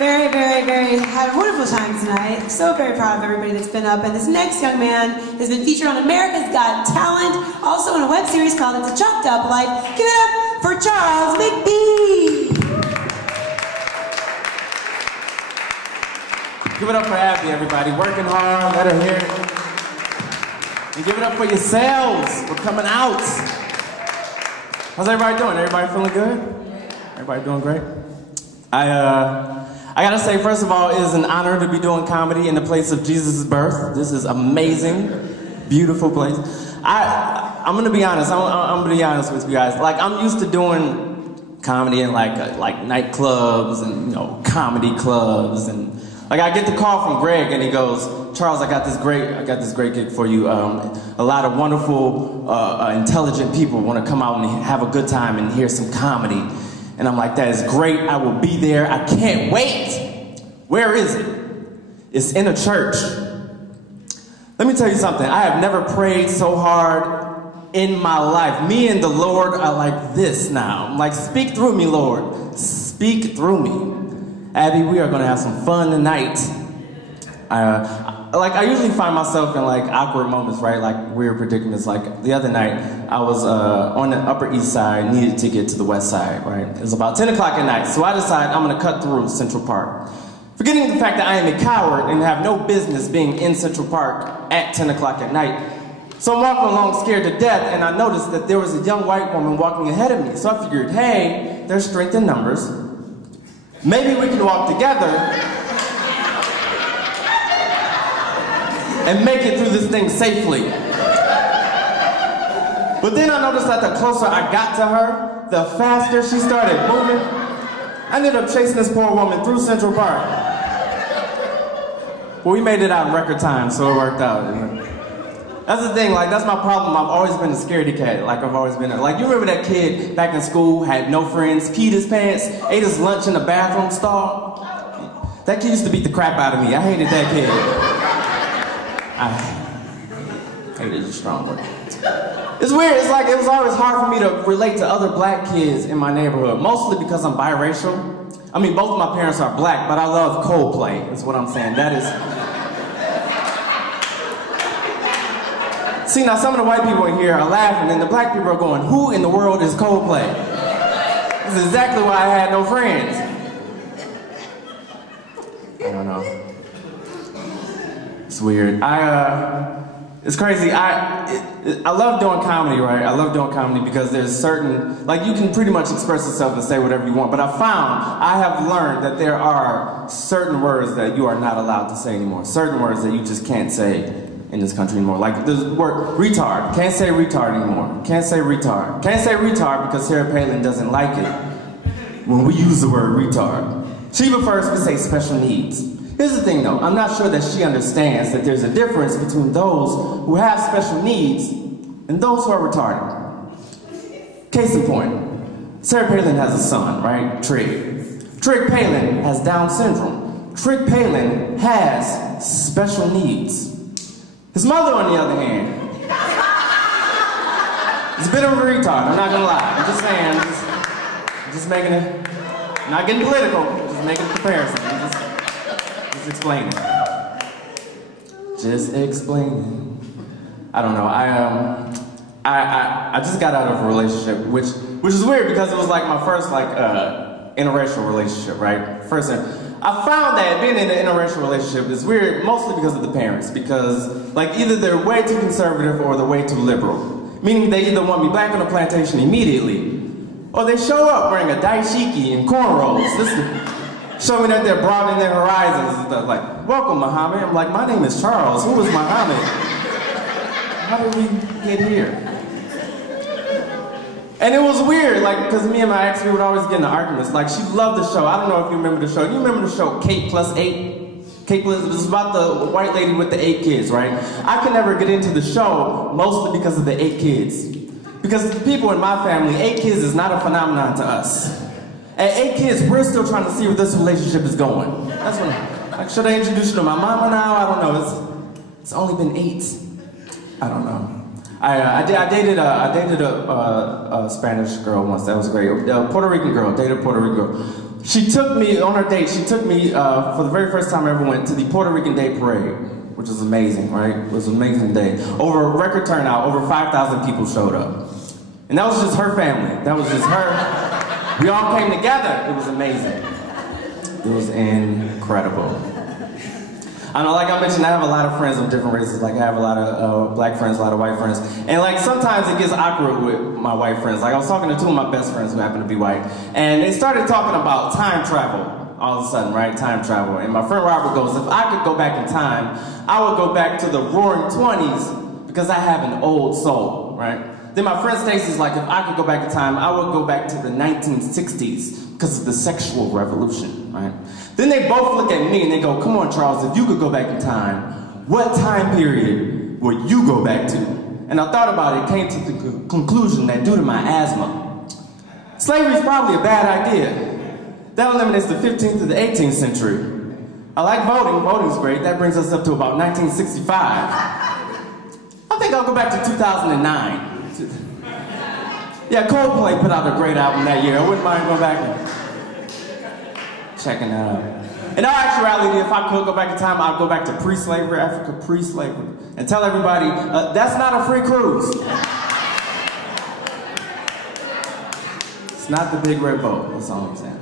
Had a wonderful time tonight. So very proud of everybody that's been up. And this next young man has been featured on America's Got Talent, also in a web series called It's a Chopped Up Life. Give it up for Charles McBee. Give it up for Abby, everybody. Working hard, let her hear it. And give it up for yourselves for coming out. How's everybody doing? Everybody feeling good? Everybody doing great? I gotta say, first of all, it is an honor to be doing comedy in the place of Jesus' birth. This is amazing, beautiful place. I'm gonna be honest. I'm gonna be honest with you guys. Like, I'm used to doing comedy in like nightclubs and comedy clubs, and like I get the call from Greg and he goes, Charles, I got this great gig for you. A lot of wonderful, intelligent people want to come out and have a good time and hear some comedy. And I'm like, that is great, I will be there, I can't wait. Where is it? It's in a church. Let me tell you something, I have never prayed so hard in my life. Me and the Lord are like this now. I'm like, speak through me, Lord. Speak through me. Abby, we are gonna have some fun tonight. I usually find myself in like awkward moments, right? Like weird predicaments. Like the other night, I was on the Upper East Side, needed to get to the West Side, right? It was about 10 o'clock at night, so I decided I'm gonna cut through Central Park. Forgetting the fact that I am a coward and have no business being in Central Park at 10 o'clock at night. So I'm walking along scared to death, and I noticed that there was a young white woman walking ahead of me. So I figured, hey, there's strength in numbers. Maybe we can walk together and make it through this thing safely. But then I noticed that the closer I got to her, the faster she started moving. I ended up chasing this poor woman through Central Park. Well, we made it out in record time, so it worked out. That's the thing, like, that's my problem. I've always been a scaredy cat. Like, I've always been like, you remember that kid back in school, had no friends, peed his pants, ate his lunch in the bathroom stall? That kid used to beat the crap out of me. I hated that kid. I hated a strong word. It's weird, it's like it was always hard for me to relate to other black kids in my neighborhood, mostly because I'm biracial. I mean, both of my parents are black, but I love Coldplay, is what I'm saying. That is... See, now some of the white people in here are laughing, and the black people are going, who in the world is Coldplay? This is exactly why I had no friends. I don't know. It's weird. It's crazy. I love doing comedy, right? I love doing comedy because there's certain, like, you can pretty much express yourself and say whatever you want, but I have learned that there are certain words that you are not allowed to say anymore. Certain words that you just can't say in this country anymore. Like the word retard. Can't say retard anymore. Can't say retard. Can't say retard because Sarah Palin doesn't like it when we use the word retard. She prefers to say special needs. Here's the thing though, I'm not sure that she understands that there's a difference between those who have special needs and those who are retarded. Case in point, Sarah Palin has a son, right? Trig. Trig Palin has Down syndrome. Trig Palin has special needs. His mother, on the other hand, is a bit of a retard, I'm not gonna lie. I'm just saying, I'm just making it, I'm not getting political, just making a comparison. Just explaining. Just explaining. I don't know. I just got out of a relationship, which is weird because it was like my first interracial relationship, right? I found that being in an interracial relationship is weird, mostly because of the parents, because like either they're way too conservative or they're way too liberal. Meaning they either want me back on the plantation immediately, or they show up wearing a dashiki and cornrows. Show me that they're broadening their horizons and stuff like, welcome Muhammad. I'm like, my name is Charles. Who is Muhammad? How did we get here? And it was weird, like, because me and my ex, we would always get into arguments. Like, she loved the show. I don't know if you remember the show. You remember the show Kate Plus 8? Kate Plus, it was about the white lady with the 8 kids, right? I could never get into the show, mostly because of the 8 kids. Because the people in my family, 8 kids is not a phenomenon to us. At 8 kids, we're still trying to see where this relationship is going. That's what, like, should I introduce you to my mama now? I don't know. It's only been 8. I don't know. I dated a Spanish girl once. That was great. A Puerto Rican girl. Dated a Puerto Rican girl. she took me, on her date, she took me, for the very first time I ever went, to the Puerto Rican Day Parade, which was amazing, right? It was an amazing day. Over a record turnout, over 5,000 people showed up. And that was just her family. That was just her. We all came together. It was amazing. It was incredible. I know, like I mentioned, I have a lot of friends of different races. Like I have a lot of black friends, a lot of white friends. And like sometimes it gets awkward with my white friends. Like I was talking to two of my best friends who happen to be white. And they started talking about time travel all of a sudden, right? Time travel. And my friend Robert goes, if I could go back in time, I would go back to the roaring 20s because I have an old soul, right? Then my friend Stacy's like, if I could go back in time, I would go back to the 1960s because of the sexual revolution, right? Then they both look at me and they go, come on, Charles, if you could go back in time, what time period would you go back to? And I thought about it, came to the conclusion that due to my asthma, slavery is probably a bad idea. That eliminates the 15th to the 18th century. I like voting, voting's great. That brings us up to about 1965. I think I'll go back to 2009. Yeah, Coldplay put out a great album that year. I wouldn't mind going back and checking that out. In all actuality, if I could go back in time, I'd go back to pre-slavery, Africa, pre-slavery, and tell everybody, that's not a free cruise. It's not the big red boat, that's all I'm saying.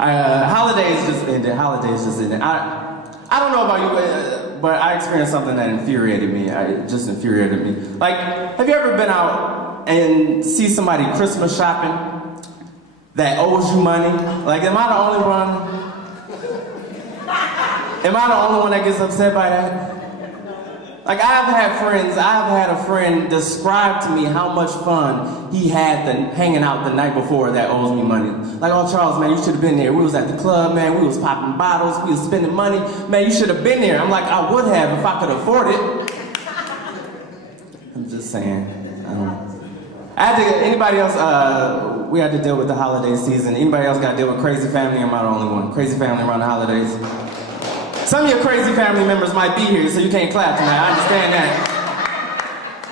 Holidays just ended, I don't know about you, but I experienced something that infuriated me. It just infuriated me. Like, have you ever been out and see somebody Christmas shopping that owes you money? Like, am I the only one? Am I the only one that gets upset by that? Like, I've had a friend describe to me how much fun he had hanging out the night before that owes me money. Like, oh, Charles, man, you should have been there. We was at the club, man. We was popping bottles. We was spending money. Man, you should have been there. I'm like, I would have if I could afford it. I'm just saying. Anybody else, we had to deal with the holiday season. Anybody else got to deal with crazy family? Am I the only one? Crazy family around the holidays? Some of your crazy family members might be here, so you can't clap tonight. I understand that.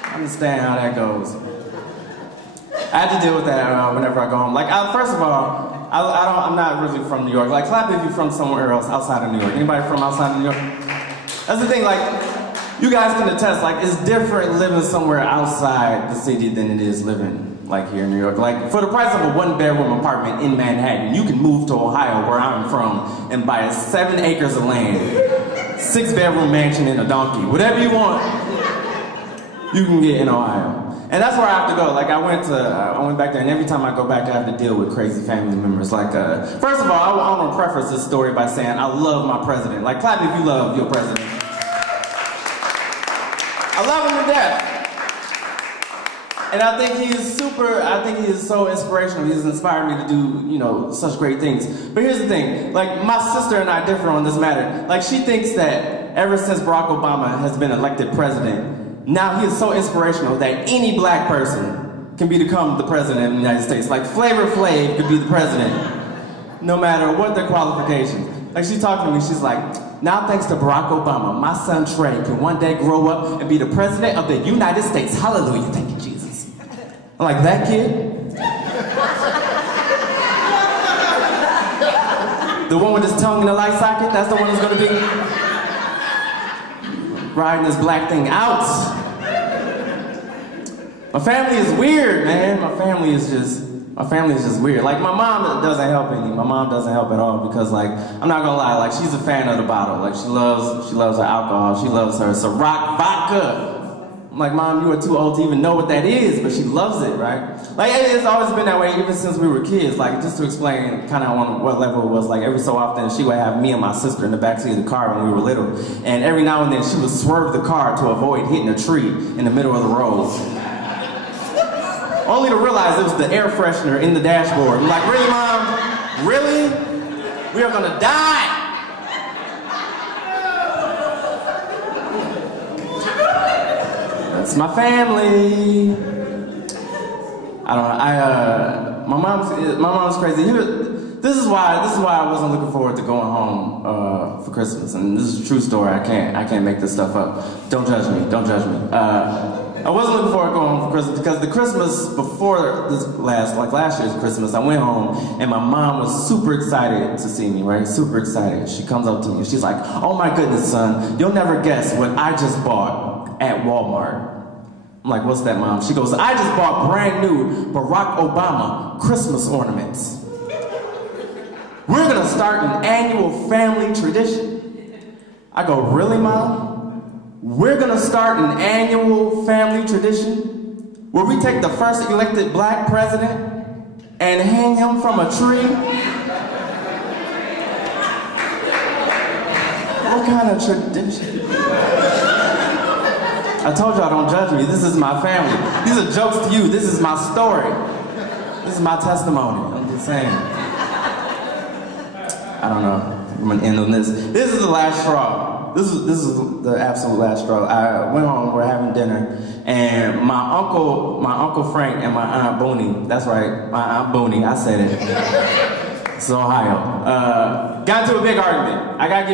I understand how that goes. I had to deal with that whenever I go home. Like, first of all, I'm not really from New York. Like, clap if you're from somewhere else outside of New York. Anybody from outside of New York? That's the thing, like, you guys can attest, like, it's different living somewhere outside the city than it is living, like, here in New York. Like, for the price of a one-bedroom apartment in Manhattan, you can move to Ohio, where I'm from, and buy 7 acres of land, 6-bedroom mansion and a donkey. Whatever you want, you can get in Ohio. And that's where I have to go. Like, I went back there, and every time I go back, I have to deal with crazy family members. Like, first of all, I want to preface this story by saying I love my president. Like, clap if you love your president. I love him to death. And I think he is so inspirational. He's inspired me to do, such great things. But here's the thing, like, my sister and I differ on this matter. Like, she thinks that ever since Barack Obama has been elected president, now he is so inspirational that any black person can become the president of the United States. Like, Flavor Flav could be the president, no matter what their qualifications. Like, she talked to me, she's like, now thanks to Barack Obama, my son Trey can one day grow up and be the president of the United States. Hallelujah, thank you, Jesus. I'm like, that kid? The one with his tongue in the light socket, that's the one who's gonna be riding this black thing out. My family is weird, man. My family is just weird. Like, my mom doesn't help any. My mom doesn't help at all because, like, I'm not gonna lie, like, she's a fan of the bottle. Like, she loves her alcohol. She loves her Ciroc vodka. I'm like, Mom, you are too old to even know what that is, but she loves it, right? Like, it's always been that way even since we were kids. Like, just to explain kind of on what level it was, like, every so often she would have me and my sister in the backseat of the car when we were little, and every now and then she would swerve the car to avoid hitting a tree in the middle of the road. Only to realize it was the air freshener in the dashboard. I'm like, really, Mom? Really? We are gonna die! That's my family. I don't know. My mom's crazy. This is why I wasn't looking forward to going home for Christmas. And this is a true story. I can't make this stuff up. Don't judge me. Don't judge me. I wasn't looking forward to going home for Christmas because the Christmas before this last year's Christmas, I went home and my mom was super excited to see me, right? Super excited. She comes up to me, she's like, oh my goodness, son, you'll never guess what I just bought at Walmart. I'm like, what's that, Mom? She goes, I just bought brand new Barack Obama Christmas ornaments. We're gonna start an annual family tradition. I go, really, Mom? We're gonna start an annual family tradition where we take the first elected black president and hang him from a tree? What kind of tradition? I told y'all, don't judge me. This is my family. These are jokes to you. This is my story. This is my testimony. I'm just saying. I don't know. I'm gonna end on this. This is the last straw. This is the absolute last straw. I went home, we're having dinner, and my uncle Frank and my aunt Booney, that's right, my aunt Booney, I said it. It's Ohio. Got into a big argument. I gotta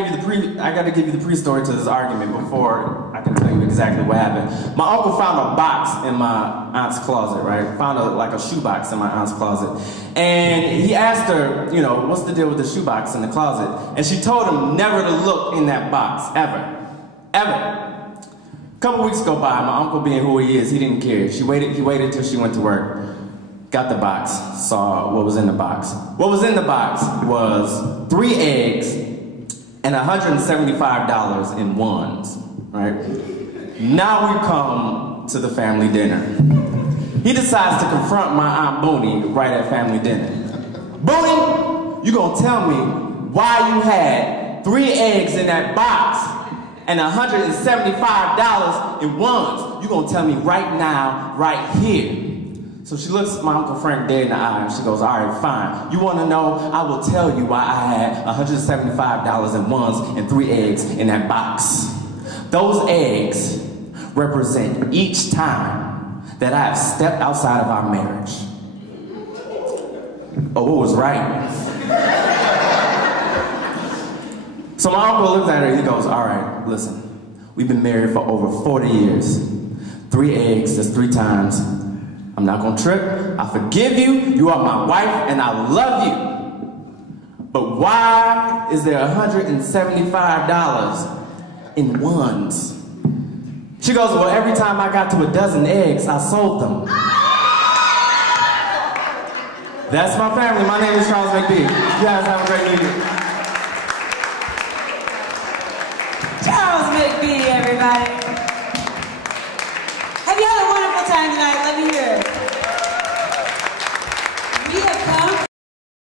give you the pre-story to this argument before I can tell you exactly what happened. My uncle found a box in my aunt's closet, right? Found like a shoebox in my aunt's closet. And he asked her, you know, what's the deal with the shoebox in the closet? And she told him never to look in that box, ever. Ever. A couple weeks go by, my uncle being who he is, he didn't care. He waited till she went to work. Got the box, saw what was in the box. What was in the box was 3 eggs and $175 in ones, right? Now we come to the family dinner. He decides to confront my Aunt Booney right at family dinner. Booney, you gonna tell me why you had 3 eggs in that box and $175 in ones? You gonna tell me right now, right here. So she looks my Uncle Frank dead in the eye and she goes, all right, fine. You wanna know? I will tell you why I had $175 in ones and 3 eggs in that box. Those eggs represent each time that I have stepped outside of our marriage. Oh, it was right. So my uncle looks at her and he goes, all right, listen, we've been married for over 40 years. 3 eggs, that's 3 times. I'm not gonna trip. I forgive you. You are my wife and I love you. But why is there $175 in ones? She goes, well, every time I got to a dozen eggs, I sold them. That's my family. My name is Charles McBee. You guys have a great New Year. Charles McBee, everybody.